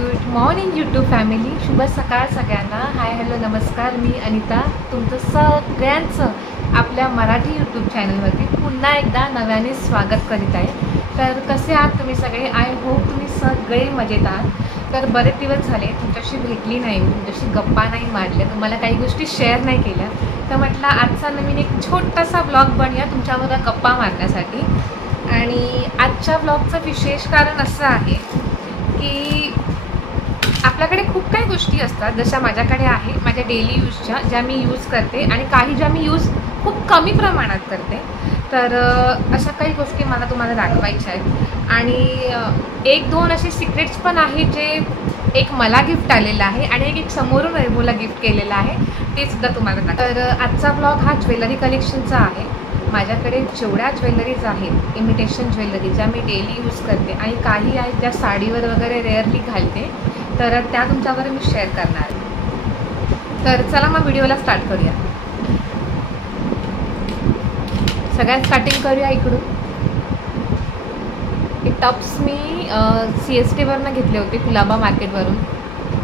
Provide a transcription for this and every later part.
Good morning YouTube family. शुभ सकाळ सगळ्यांना. हाय हॅलो नमस्कार. मी अनिता तुमचं सगळ्यांचं आपल्या मराठी यूट्यूब चॅनलवरती पुन्हा एकदा नव्याने स्वागत करीत आहे. तर कसे आहात तुम्ही सगळे? आय होप तुम्ही सगळे मजेत आहात. तर बरेच दिवस झाले तुमच्याशी भेटली नाही, तुमच्याशी गप्पा नाही मारल्या, तुम्हाला काही गोष्टी शेअर नाही केल्या. तर म्हटलं आजचा नवीन एक छोटासा ब्लॉग बनूया तुमच्याबरोबर गप्पा मारण्यासाठी. आणि आजच्या ब्लॉगचं विशेष कारण असं आहे की आपल्याकडे खूप काही गोष्टी असतात, जशा माझ्याकडे आहे माझ्या डेली यूजच्या, ज्या मी यूज करते आणि काही ज्या मी यूज खूप कमी प्रमाणात करते. तर अशा काही गोष्टी मला तुम्हाला दाखवायच्या आहेत. आणि एक दोन असे सिक्रेट्स पण आहेत जे एक मला गिफ्ट आलेलं आहे आणि एक समोरून वैभवला गिफ्ट केलेलं आहे, ते सुद्धा तुम्हाला दाखव. तर आजचा ब्लॉग हा ज्वेलरी कलेक्शनचा आहे. माझ्याकडे जेवढ्या ज्वेलरीज आहेत इमिटेशन ज्वेलरी, ज्या मी डेली यूज करते आणि काही आहेत ज्या साडीवर वगैरे रेअरली घालते, तर त्या तुमच्यावर मी शेअर करणार आहे. तर चला मग व्हिडिओला स्टार्ट करूया. सगळ्यात स्टार्टिंग करूया इकडून. हे टप्स मी CSTवरनं घेतले होते, कुलाबा मार्केटवरून.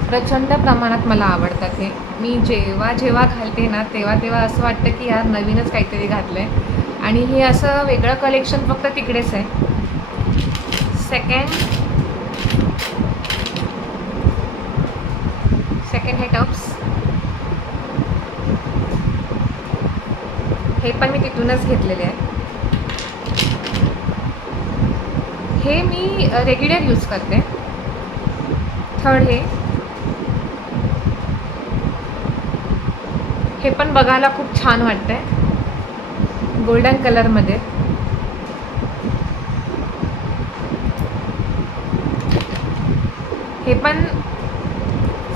प्रचंड प्रमाणात मला आवडतात हे. मी जेव्हा घालते ना तेव्हा असं वाटतं की यार नवीनच काहीतरी घातलं आहे. आणि हे असं वेगळं कलेक्शन फक्त तिकडेच आहे. सेकंड हे टप्स, हे पण मी तिथूनच घेतलेले आहे. हे मी रेग्युलर यूज करते. थर्ड हे पण बघायला खूप छान वाटतंय, गोल्डन कलरमध्ये. हे पण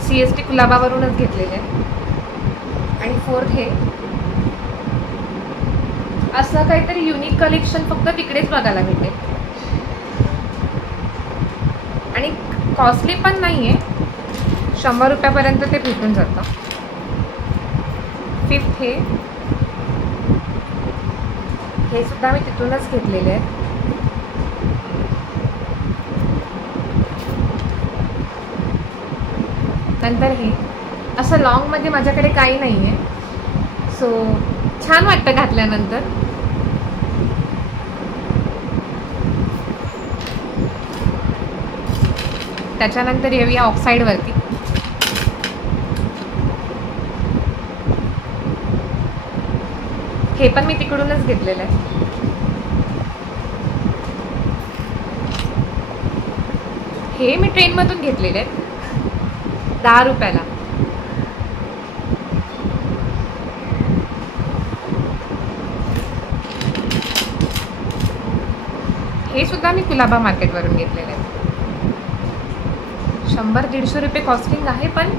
CST कुलाबावरूनच घेतलेले आहे. आणि फोर्थ हे असं काहीतरी युनिक कलेक्शन फक्त तिकडेच बघायला मिळते आणि कॉस्टली पण नाही आहे, 100 रुपयापर्यंत ते भेटून जातं. फिफ्थ हे सुद्धा मी तिथूनच घेतलेले आहे. नंतर हे असं लॉंगमध्ये माझ्याकडे काही नाही आहे, सो छान वाटतं घातल्यानंतर. त्याच्यानंतर येऊया ऑक्साईडवरती. हे पण मी तिकडूनच घेतलेलं आहे. हे मी ट्रेनमधून घेतलेले आहेत, 10 रुपयाला. हे सुद्धा मी कुलाबा मार्केटवरून घेतलेले आहे. 100-150 रुपये कॉस्टिंग आहे, पण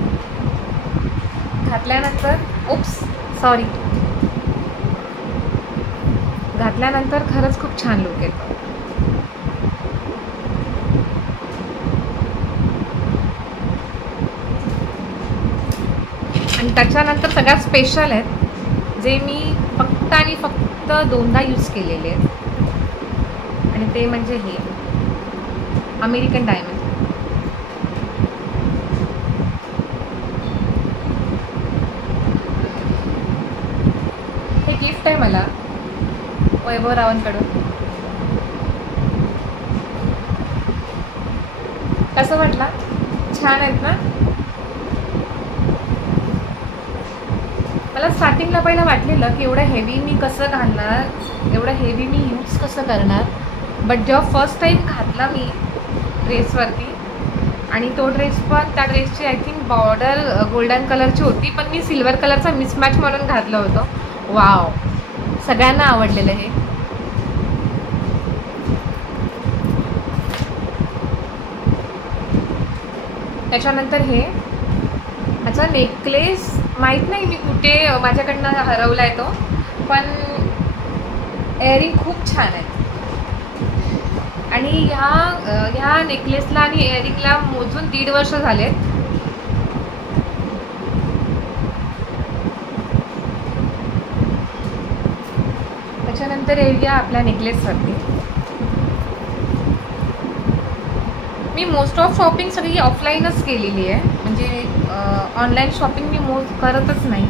घातल्यानंतर खरंच खूप छान लुक येतो. आणि त्याच्यानंतर सगळ्यात स्पेशल आहेत, जे मी फक्त आणि फक्त 2दा यूज केलेले आहेत, आणि ते म्हणजे हे अमेरिकन डायमंड. हे गिफ्ट आहे मला वैभव रावांकडून. कसं म्हटलं? छान आहेत ना? मला स्टार्टिंगला पहिलं वाटलेलं की एवढं हेवी मी कसं घालणार, एवढं हेवी मी यूज कसं करणार. बट जेव्हा फर्स्ट टाईम घातला मी ड्रेसवरती, आणि तो ड्रेस पण, त्या ड्रेसची आय थिंक बॉर्डर गोल्डन कलरची होती, पण मी सिल्वर कलरचा मिसमॅच म्हणून घातलं होतं. वाव, सगळ्यांना आवडलेलं हे. त्याच्यानंतर हे ह्याचा नेकलेस माहीत नाही मी कुठे माझ्याकडनं हरवला आहे तो, पण इयरिंग खूप छान आहे. आणि ह्या नेकलेसला आणि इयरिंगला मोजून 1.5 वर्ष झालेत. त्याच्यानंतर येऊया आपल्या नेकलेसवरती. मी मोस्ट ऑफ शॉपिंग सगळी ऑफलाईनच केलेली आहे, म्हणजे ऑनलाईन शॉपिंग मी करतच नाही.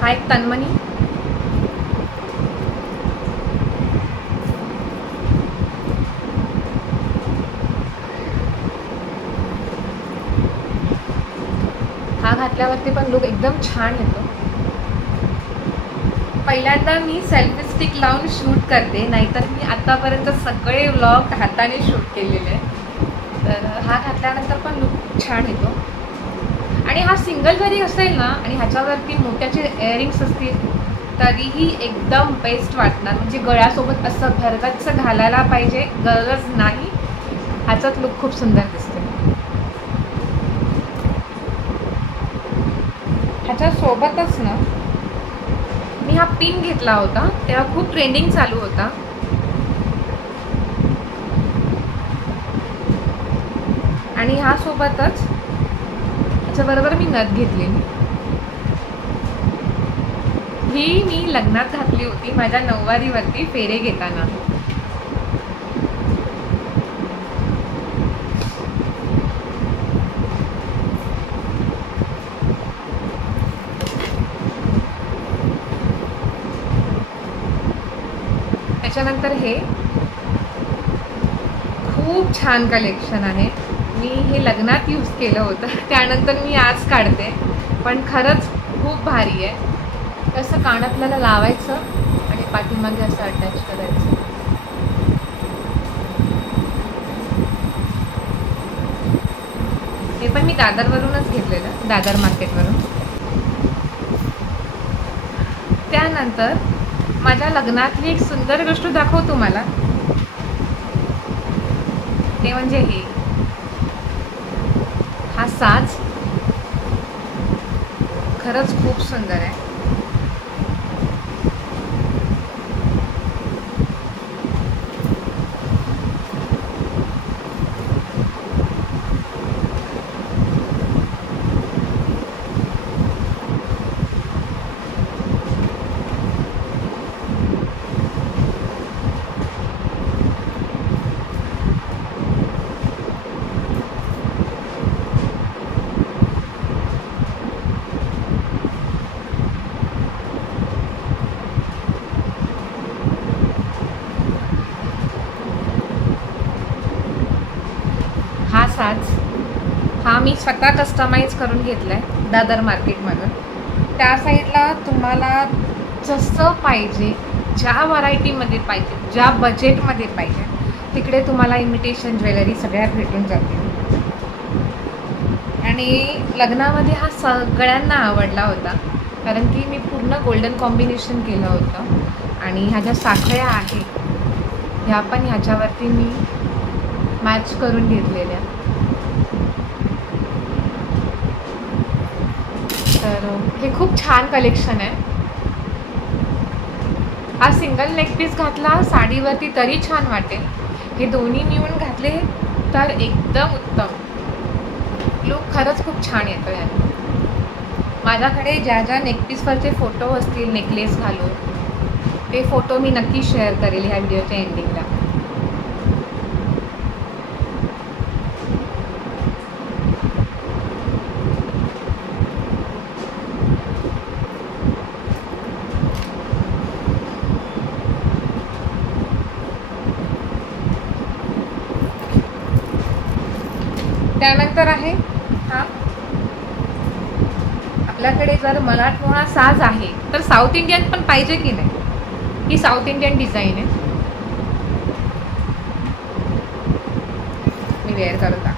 हा एक तन्मणी, हा घातल्यावरती पण लुक एकदम छान येतो. पहिल्यांदा मी सेल्फी स्टिक लावून शूट करते, नाहीतर मी आतापर्यंत सगळे व्लॉग हाताने शूट केलेले आहे. तर हा घातल्यानंतर पण लुक छान येतो. आणि हा सिंगल जरी असेल ना आणि ह्याच्यावरती मोत्याचे इयरिंग्स असतील तरीही एकदम बेस्ट वाटणार. म्हणजे गळ्यासोबत असं भरगच्च घालायला पाहिजे गरज नाही, ह्याचाच लुक खूप सुंदर दिसते. ह्याच्यासोबतच ना मी हा पिन घेतला होता, तेव्हा खूप ट्रेंडिंग चालू होता. आणि ह्या सोबतच त्याच्याबरोबर मी नथ घेतलेली. ही मी लग्नात घातली होती माझ्या नऊवारीवरती फेरे घेताना. त्याच्यानंतर हे खूप छान कलेक्शन आहे. मी हे लग्नात यूज केलं होतं, त्यानंतर मी आज काढते, पण खरंच खूप भारी आहे. कसं कानातल्याला लावायचं आणि पाठीमागे असं अटॅच करायचं. हे पण मी दादरवरूनच घेतलेलं, दादर मार्केटवरून. त्यानंतर माझ्या लग्नातली एक सुंदर गोष्ट दाखवतो मला, ते म्हणजे हे हा साज खरंच खूप सुंदर आहे. हा साज हा मी स्वतः कस्टमाइज करून घेतला आहे दादर मार्केटमधून. त्या साईडला तुम्हाला जसं पाहिजे, ज्या व्हरायटीमध्ये पाहिजे, ज्या बजेटमध्ये पाहिजे, तिकडे तुम्हाला इमिटेशन ज्वेलरी सगळ्यात भेटून जाते. आणि लग्नामध्ये हा सगळ्यांना आवडला होता, कारण की मी पूर्ण गोल्डन कॉम्बिनेशन केलं होतं. आणि ह्या ज्या साखळ्या आहेत ह्या पण ह्याच्यावरती मी मॅच करून घेतलेल्या. तर हे खूप छान कलेक्शन आहे. हा सिंगल नेक पीस घातला साडीवरती तरी छान वाटेल, हे दोन्ही मिळून घातले तर एकदम उत्तम. लुक खरंच खूप छान येतो याने. माझ्याकडे ज्या ज्या नेकपीसवरचे फोटो असतील नेकलेस घालून, ते फोटो मी नक्की शेअर करेल ह्या व्हिडिओच्या एंडिंगला. त्यानंतर आहे हा, आपल्याकडे जर मराठमोळा साज आहे तर साऊथ इंडियन पण पाहिजे की नाही. ही साऊथ इंडियन डिझाईन आहे, मी वेअर करत आहे.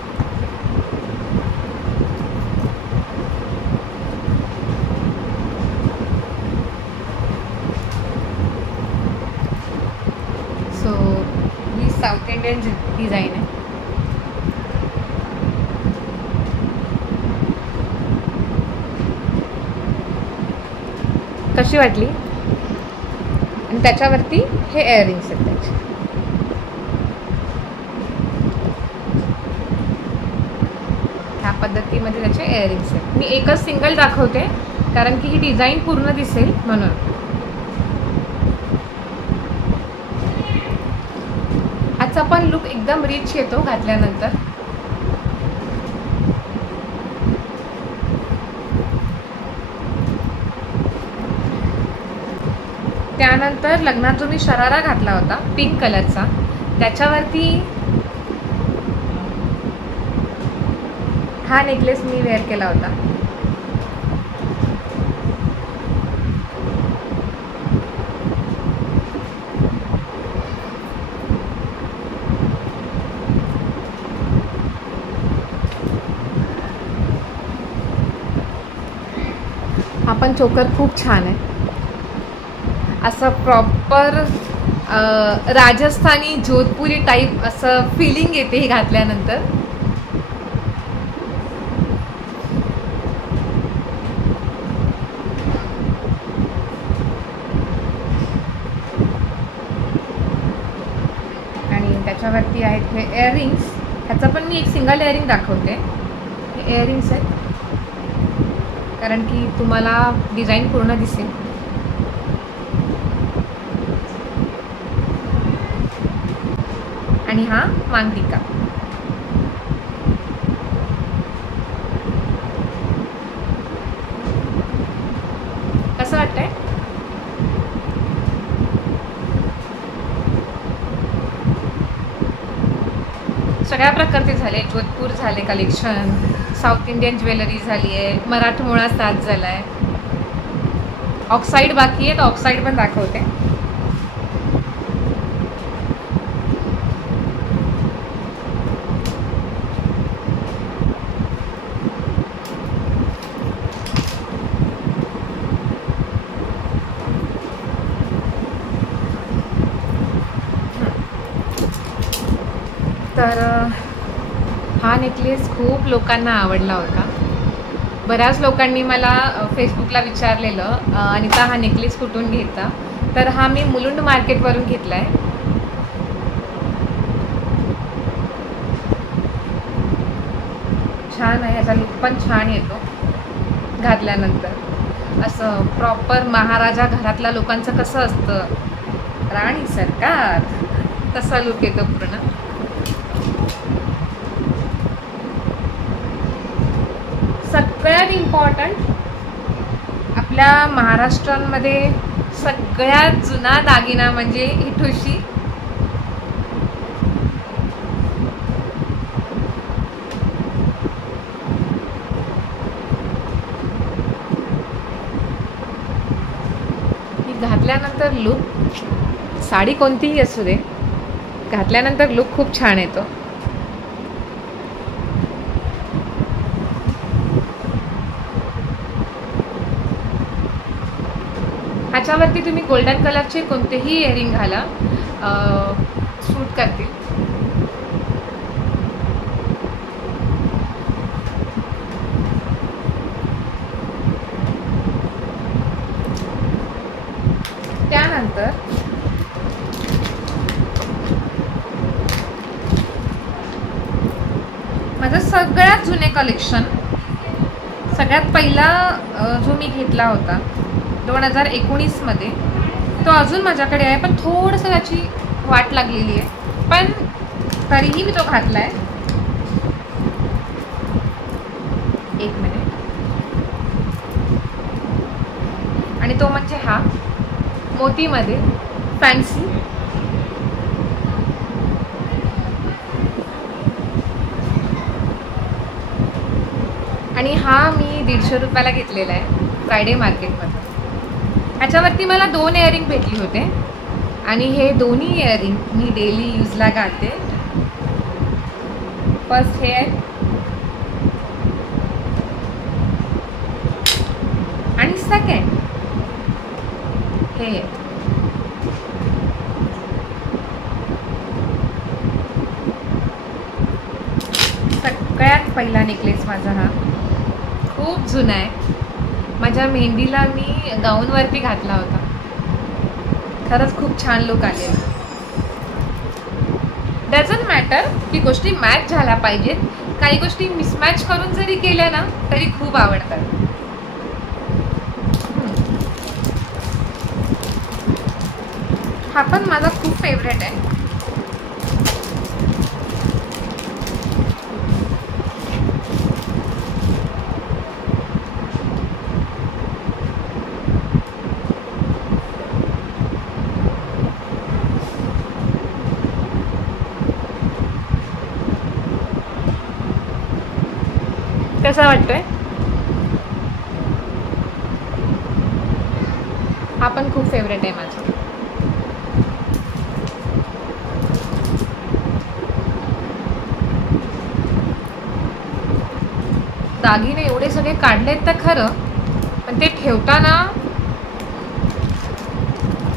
सो ही साऊथ इंडियन डिझाईन आहे. कशी वाटली? आणि त्याच्यावरती हे इयरिंग्स आहेत त्याचे. ह्या पद्धतीमध्ये त्याचे इयरिंग्स आहेत. मी एकच सिंगल दाखवते कारण की ही डिझाईन पूर्ण दिसेल म्हणून. ह्याचा पण लुक एकदम रिच येतो घातल्यानंतर. त्यानंतर लग्नात जो मी शरारा घातला होता पिंक कलरचा, त्याच्यावरती हा नेकलेस मी वेअर केला होता. हा पण चोकर खूप छान आहे. असं प्रॉपर राजस्थानी जोधपुरी टाईप असं फिलिंग येते हे घातल्यानंतर. आणि त्याच्यावरती आहेत हे इयरिंग्स. ह्याचा पण मी एक सिंगल इयरिंग दाखवते. हे इयरिंग्स आहेत कारण की तुम्हाला डिझाईन पूर्ण दिसेल. आणि हा मांगटिका. कसं वाटतंय? सगळ्या प्रकारचे झाले. जोधपूर झाले कलेक्शन, साऊथ इंडियन ज्वेलरी झाली आहे, मराठमोळा साज झाला आहे. ऑक्साईड बाकी आहे, तर ऑक्साईड पण दाखवते. तर हा नेकलेस खूप लोकांना आवडला होता. बऱ्याच लोकांनी मला फेसबुकला विचारलेलं अनिता हा नेकलेस कुठून घेता. तर हा मी मुलुंड मार्केटवरून घेतला आहे. छान आहे, याचा लुक पण छान येतो घातल्यानंतर. असं प्रॉपर महाराजा घरातल्या लोकांचं कसं असतं, राणी सरकार, तसा लुक येतो पूर्ण. सगळ्यात इम्पॉर्टंट आपल्या महाराष्ट्रामध्ये सगळ्यात जुना दागिना म्हणजे ही ठुशी. ही घातल्यानंतर लुक, साडी कोणतीही असू दे, घातल्यानंतर लुक खूप छान येतो. ह्याच्यावरती तुम्ही गोल्डन कलरचे कोणतेही इयरिंग घाला, सूट करतील. त्यानंतर माझं सगळ्यात जुने कलेक्शन, सगळ्यात पहिला जो मी घेतला होता 2019 तो अजून माझ्याकडे आहे, पण थोडंसं त्याची वाट लागलेली आहे, पण तरीही मी तो घातला आहे. एक मिनिट. आणि तो म्हणजे हा मोतीमध्ये फॅन्सी. आणि हा मी 150 रुपयाला घेतलेला आहे फ्रायडे मार्केटमध्ये. ह्याच्यावरती मला 2 इयरिंग भेटली होते आणि हे दोन्ही इयरिंग मी डेली यूजला घालते. फर्स्ट हे आहे आणि सेकंड हे आहे. सगळ्यात पहिला नेकलेस माझा हा खूप जुना आहे. माझ्या मेहंदीला मी गाऊनवरती घातला होता. खरंच खूप छान लुक आलेला. डझंट मॅटर की गोष्टी मॅच झाल्या पाहिजेत. काही गोष्टी मिसमॅच करून जरी केल्या ना तरी खूप आवडतात. हा पण माझा खूप फेवरेट आहे. कसा वाटतोय? हा पण खूप फेवरेट आहे माझा. दागिने एवढे सगळे काढलेत तर खरं, पण ते ठेवताना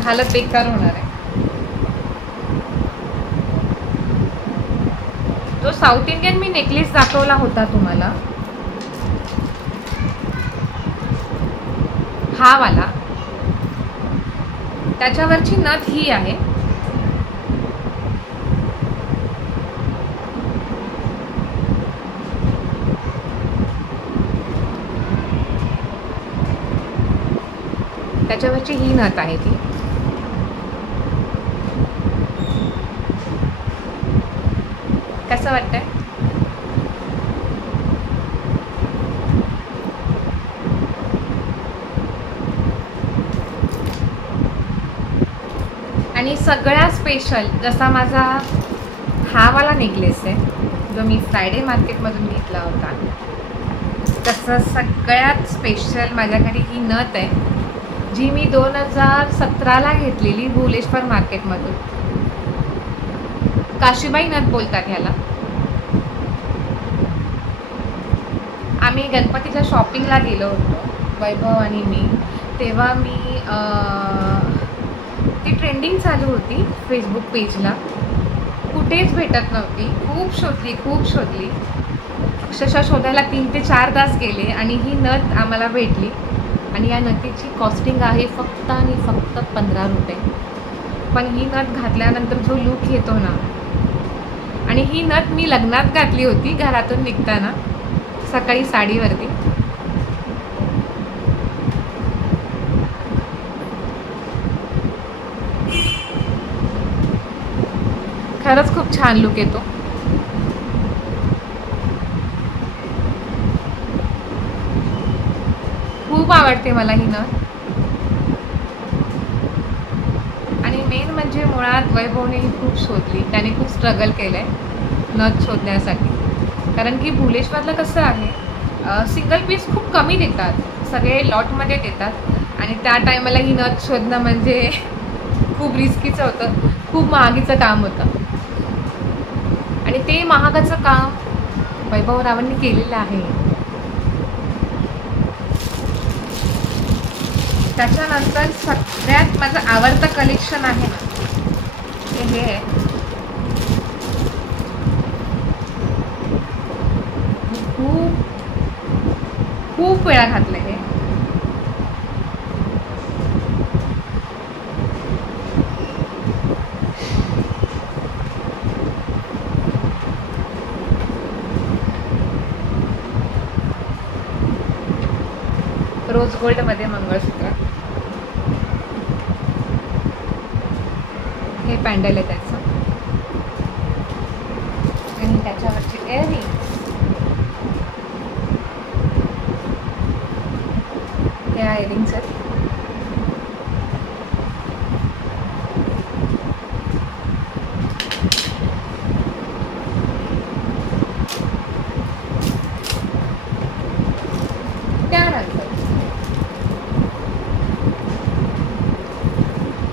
हालत बेकार होणार आहे. जो साऊथ इंडियन मी नेकलेस दाखवला होता तुम्हाला, हा वाला, त्याच्यावरची नथ ही आहे. त्याच्यावरची ही नथ आहे ती. कसं वाटतंय? आणि सगळ्या स्पेशल, जसा माझा हा वाला नेकलेस आहे जो मी फ्रायडे मार्केटमधून घेतला होता, तसं सगळ्यात स्पेशल माझ्याकडे ही नथ आहे, जी मी 2017ला घेतलेली भुलेश्वर मार्केटमधून. काशीबाई नथ बोलतात ह्याला. आम्ही गणपतीच्या शॉपिंगला गेलो होतो, वैभव आणि मी. तेव्हा मी ती ट्रेंडिंग चालू होती फेसबुक पेजला, कुठेच भेटत नव्हती. खूप शोधली, अक्षरशः शोधायला 3 ते 4 तास गेले आणि ही नथ आम्हाला भेटली. आणि या नथीची कॉस्टिंग आहे फक्त आणि फक्त 15 रुपये. पण ही नथ घातल्यानंतर जो लूक येतो ना, आणि ही नथ मी लग्नात घातली होती घरातून निघताना, सकाळी साडीवरती. खरंच खूप छान लुक येतो. खूप आवडते मला ही नथ. आणि मेन म्हणजे मुळात वैभवने ही खूप शोधली, त्याने खूप स्ट्रगल केलं आहे नथ शोधण्यासाठी. कारण की भुलेश्वरला कसं आहे, सिंगल पीस खूप कमी देतात, सगळे लॉटमध्ये देतात. आणि त्या टायमाला ही नथ शोधणं म्हणजे खूप रिस्कीचं होतं, खूप महागीचं काम होतं. आणि ते महागाचं काम वैभवरावांनी केलेलं आहे. त्याच्यानंतर सगळ्यात माझं आवडतं कलेक्शन आहे ना, हे आहे. खूप वेळा घातलं हे. रोज गोल्डमध्ये मंगळसूत्र, हे पॅन्डल आहे त्याचं. आणि त्याच्यावरची इयरिंग, या इयरिंग्स आहेत.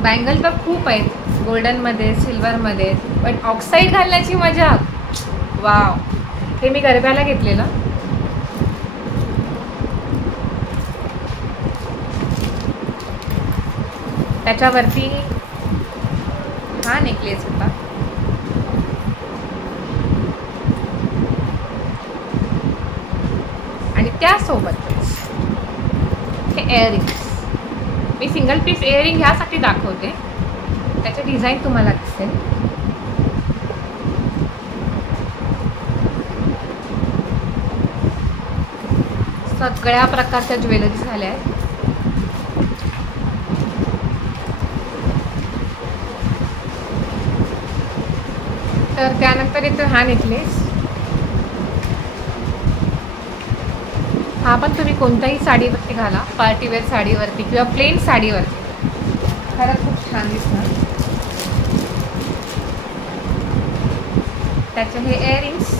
बँगल तर खूप आहेत, गोल्डनमध्ये, सिल्वरमध्ये, पण ऑक्साईड घालण्याची मजा, वाव. हे मी गरब्याला घेतलेलं. त्याच्यावरती हा नेकलेस होता. आणि त्यासोबतच हे इयरिंग्स. मी सिंगल पीस इयरिंग ह्यासाठी दाखवते, त्याचे डिझाईन तुम्हाला दिसेल. सगळ्या प्रकारच्या ज्वेलरी झाल्या आहेत. तर त्यानंतर येतो हा नेकलेस. हा पण तुम्ही कोणत्याही साडीवरती घाला, पार्टीवेअर साडीवरती किंवा प्लेन साडीवरती, खरंच खूप छान दिसणार. त्याचे हे इयरिंग्स,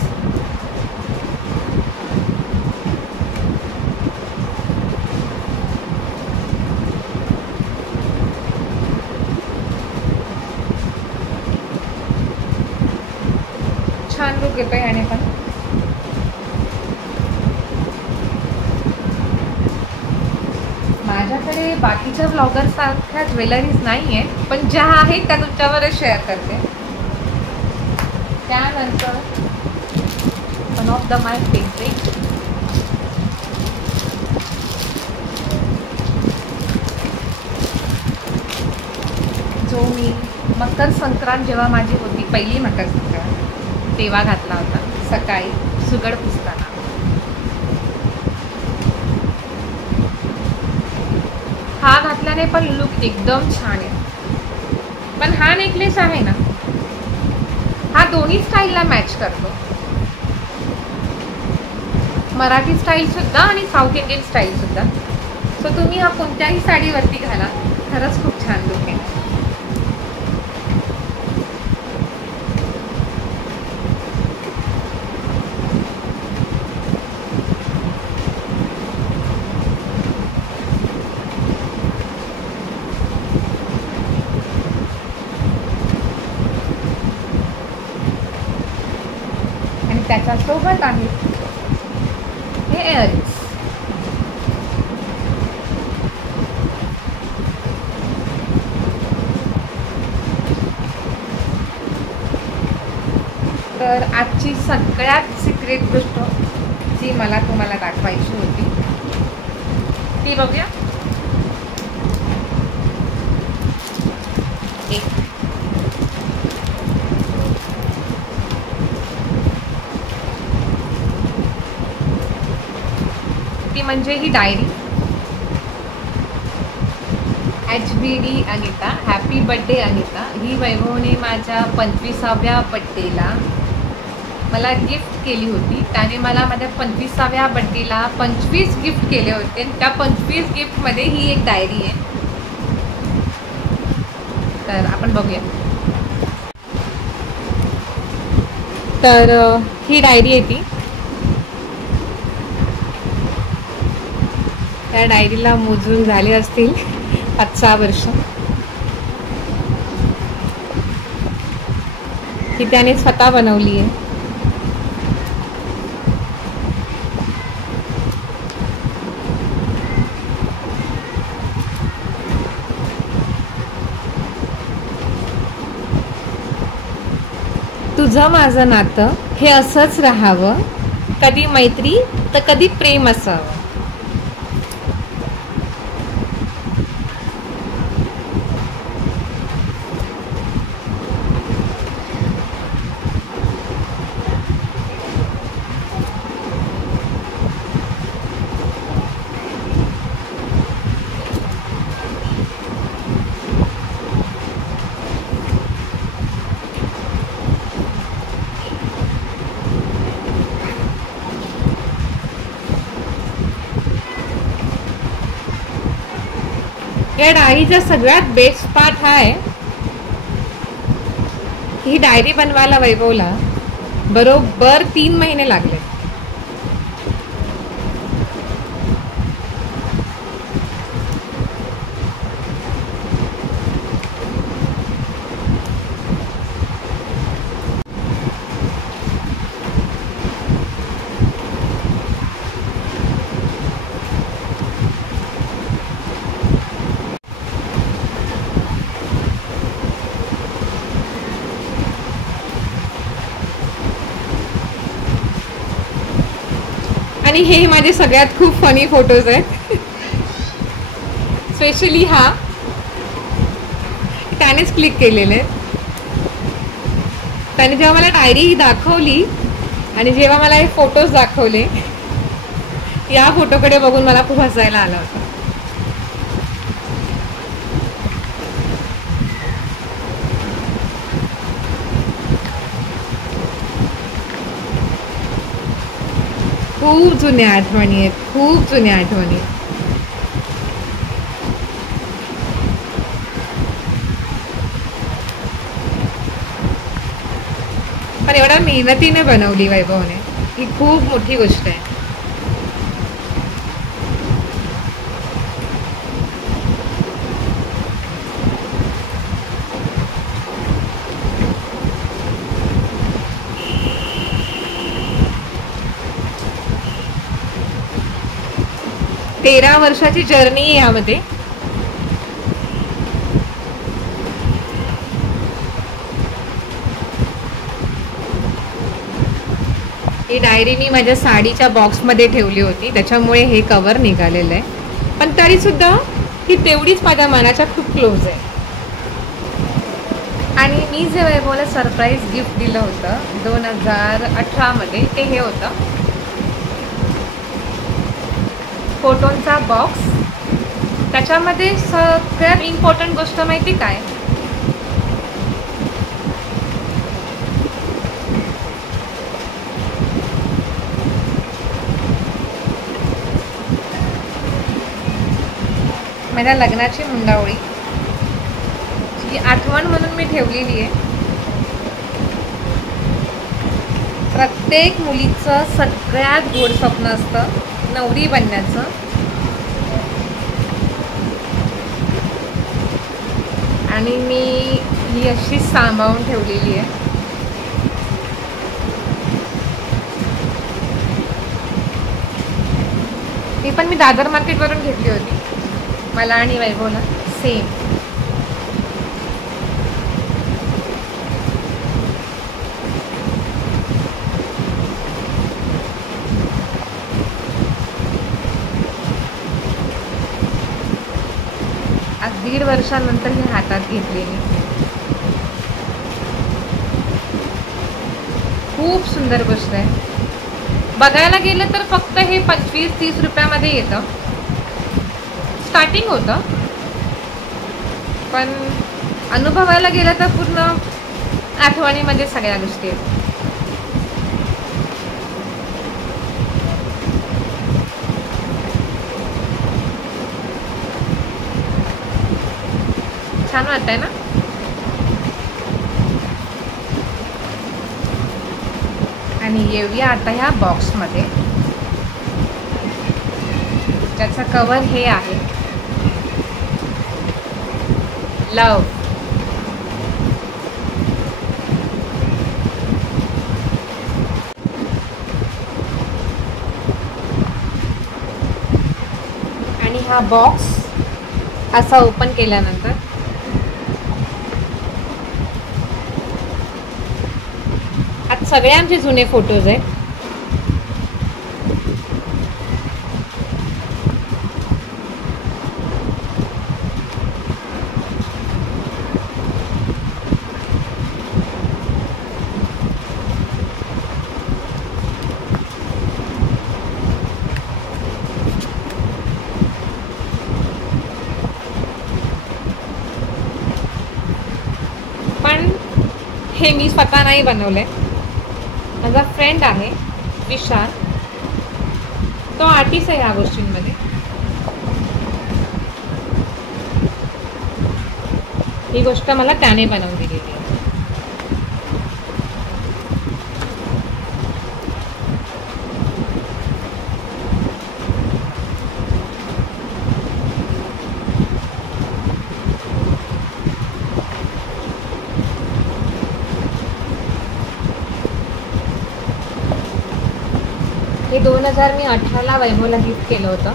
छान लुक येतो याने पण. माझ्याकडे बाकीच्या ब्लॉगर सारख्या ज्वेलरीज नाही आहे, पण ज्या आहेत त्या तुमच्यावरच शेअर करते. त्यानंतर one of the my favourite, जो मी मकर संक्रांत जेव्हा माझी होती, पहिली मकर संक्रांत, तेव्हा घातला होता सकाळी सुगड पुसताना. हा घातल्याने पण लुक एकदम छान आहे. पण हा नेकलेस आहे ना, हा दोन्ही स्टाईलला मॅच करतो. मराठी स्टाईल सुद्धा आणि साऊथ इंडियन स्टाईल सुद्धा. सो तुम्ही हा कोणत्याही साडीवरती घाला, खरंच खूप छान लुक आहे. आणि त्याच्यासोबत आहे हे इयरिंग्स. तर आजची सगळ्यात सिक्रेट गोष्ट जी मला तुम्हाला दाखवायची होती ती बघूया. ती म्हणजे ही diary. HBD Anita, happy birthday Anita. ही वैभवने माझ्या 25व्या बड्डेला मला गिफ्ट केली होती. त्याने मला माझ्या 25व्या बड्डेला 25 गिफ्ट केले होते. त्या 25 गिफ्टमध्ये ही एक डायरी आहे. तर आपण बघूया. तर ही डायरी आहे ती. त्या डायरीला मोजून झाले असतील 5-6 वर्ष. ही त्याने स्वतः बनवली आहे. तुझं माझं नातं हे असंच राहावं, कधी मैत्री तर कधी प्रेम असावं. या डायरीचा सगळ्यात बेस्ट पार्ट हा आहे, ही डायरी बनवायला वैभवला बरोबर 3 महिने लागले. आणि हे माझे सगळ्यात खूप फनी फोटोज आहेत. स्पेशली हा त्यानेच क्लिक केलेले. त्याने जेव्हा मला डायरी दाखवली आणि जेव्हा मला हे फोटोज दाखवले, या फोटोकडे बघून मला खूप हसायला आलं होतं. खूप जुन्या आठवणी आहेत, खूप जुन्या आठवणी. पण एवढ्या मेहनतीने बनवली वैभवने, ही खूप मोठी गोष्ट आहे. 13 वर्षाची जर्नी आहे यामध्ये. ही डायरी मी माझ्या साडीच्या बॉक्समध्ये ठेवली होती, त्याच्यामुळे हे कवर निघालेलं आहे. पण तरीसुद्धा ही तेवढीच माझ्या मनाच्या खूप क्लोज आहे. आणि मी जे वैभवला सरप्राईज गिफ्ट दिलं होतं 2018 मध्ये, ते हे होतं फोटोंचा बॉक्स. त्याच्यामध्ये सगळ्यात इम्पॉर्टंट गोष्ट माहिती काय, माझ्या लग्नाची मुंडावळी, जी आठवण म्हणून मी ठेवलेली आहे. प्रत्येक मुलीचं सगळ्यात गोड स्वप्न असतं नवरी बनण्याचं. आणि मी ही अशीच सांभाळून ठेवलेली आहे. ही पण मी दादर मार्केटवरून घेतली होती, मला आणि वैभवला सेम. आज 1.5 वर्षानंतर ही हातात घेतलेली. खूप सुंदर गोष्ट आहे. बघायला गेलं तर फक्त हे 25-30 रुपयामध्ये येतं, स्टार्टिंग होतं. पण अनुभवायला गेलं तर पूर्ण आठवणीमध्ये सगळ्या गोष्टी आहेत. छान वाटतंय ना. आणि येऊया आता ह्या बॉक्समध्ये, ज्याचं कवर हे आहे लव. आणि हा बॉक्स असा ओपन केल्यानंतर आज सगळे आमचे जुने फोटोज आहेत. पण हे मी स्वतः नाही बनवलंय, माझा फ्रेंड आहे विशाल, तो आर्टिस्ट आहे ह्या गोष्टींमध्ये. ही गोष्ट मला त्याने बनवून दिलेली आहे. हे 2018 वैभवला गिफ्ट केलं होतं.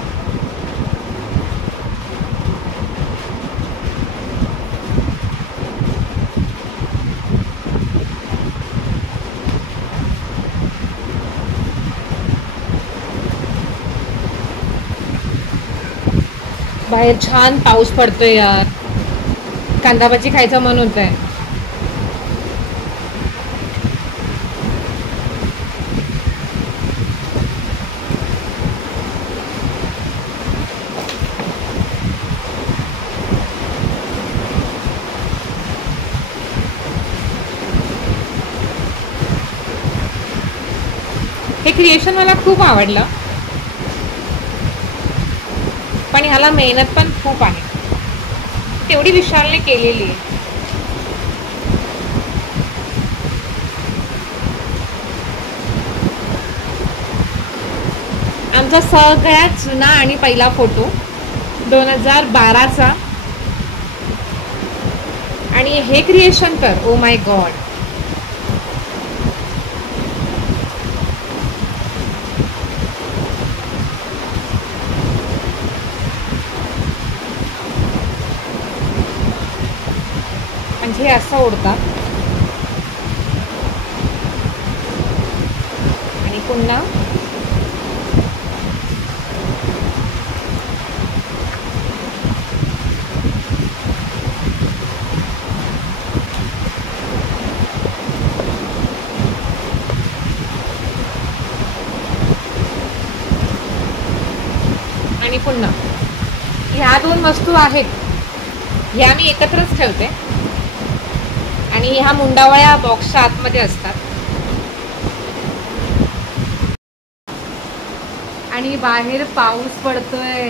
बाहेर छान पाऊस पडतोय यार, कांदा भजी खायचं मन होतंय. हे क्रिएशन मला खूप आवडलं, पण ह्याला मेहनत पण खूप आहे, तेवढी विशालने केलेली आहे. आमचा सगळ्यात जुना आणि पहिला फोटो 2012चा. आणि हे क्रिएशन तर ओ माय गॉड, हे असं ओढतात आणि पुन्हा आणि पुन्हा ह्या दोन वस्तू आहेत ह्या मी एकत्रच ठेवते आणि ह्या मुंडावळ्या बॉक्सच्या आतमध्ये असतात आणि बाहेर पाऊस पडतोय.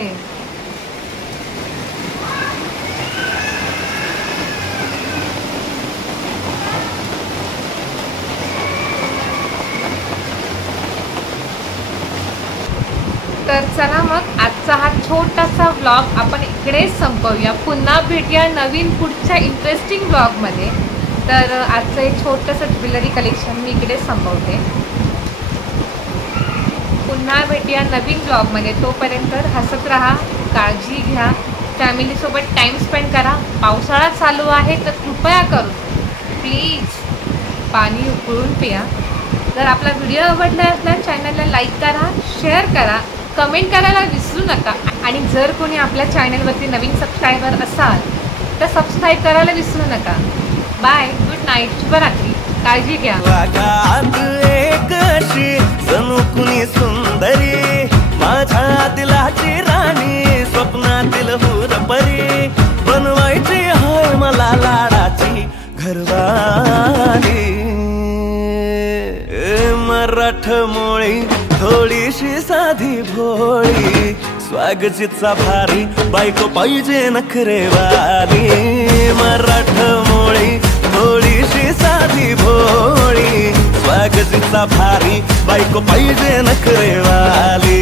तर चला मग आजचा हा छोटासा व्लॉग आपण इकडेच संपवूया. पुन्हा भेटूया नवीन पुढच्या इंटरेस्टिंग व्लॉगमध्ये. तर आजचं एक छोटंसं ज्वेलरी कलेक्शन मी इकडेच संपवते. पुन्हा भेटूया नवीन ब्लॉगमध्ये. तोपर्यंत हसत राहा, काळजी घ्या, फॅमिलीसोबत टाईम स्पेंड करा. पावसाळा चालू आहे तर कृपया करून प्लीज पाणी उकळून पिया. जर आपला व्हिडिओ आवडला असल्यास चॅनलला लाईक करा, शेअर करा, कमेंट करायला विसरू नका. आणि जर कोणी आपल्या चॅनलवरती नवीन सबस्क्रायबर असाल तर सबस्क्राईब करायला विसरू नका. बाय, गुड नाईट, शुभरात्री, काळजी घ्या. जणू कुणी सुंदरी माझ्या दिलाची राणी, स्वप्नातील हुरपरी बनवायची होय मला लाडाची घरवाली. मराठमोळी थोडीशी साधी भोळी, स्वागतीचा भारी बायको पाहिजे नखरेवाली. मराठमोळी थोडीशी साधी भोळी, स्वागतीचा भारी बायको पाहिजे नखरेवाली.